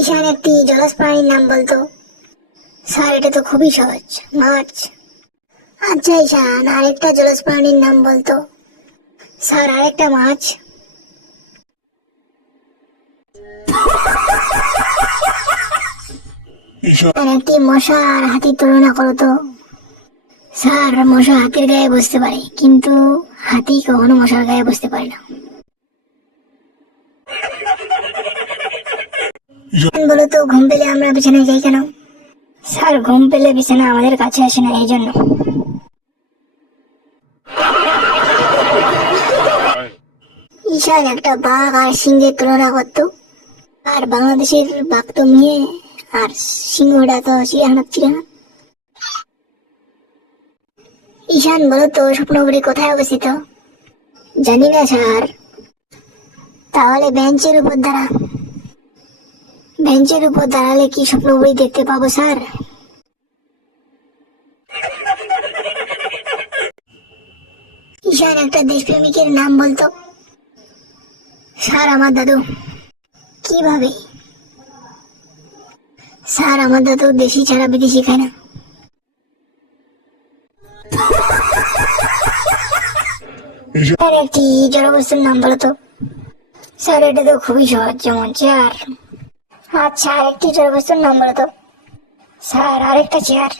ঈশান একটি জলজ প্রাণীর নাম বলতো। স্যার এটা তো খুবই সহজ। মাছ আচ্ছা ঈশান আরেকটা জলজ প্রাণীর নাম বলতো। স্যার আরেকটা মাছ আর একটি মশা আর হাতির তুলনা করো তো স্যার মশা হাতির গায়ে বসতে পারে কিন্তু হাতি কখনো মশার গায়ে বসতে পারে না। বলো তো, ঘুম পেলে আমরা বিছানায় যাই কেন? স্যার, ঘুম পেলে বিছানা আমাদের কাছে আসে না, এই জন্য। ঈশান, একটা বাঘ আর সিংহের তুলনা করতো। আর বাংলাদেশের বাঘ তো মেয়ে, আর সিংহটা তো চিড়িয়াখানা চিড়িয়াখানা ঈশান, বলো তো স্বপ্নপুরি কোথায় অবস্থিত? জানি না, স্যার। তাহলে বেঞ্চের উপর দাঁড়া। বেঞ্চের উপর দাঁড়ালে কি স্বপ্ন বই দেখতে পাবো, স্যার? ঈশান, একটা দেশপ্রেমিকের নাম বলতো। স্যার, আমার দাদু। কীভাবে? স্যার, আমার দাদু দেশি ছাড়া বিদেশি খায় না। একটি জড়বস্তুর নাম বলতো। স্যার, এটা তো খুবই সহজ, যেমন চেয়ার আচ্ছা আরেকটি জড়বস্তুর নাম বলতো স্যার আরেকটা চেয়ার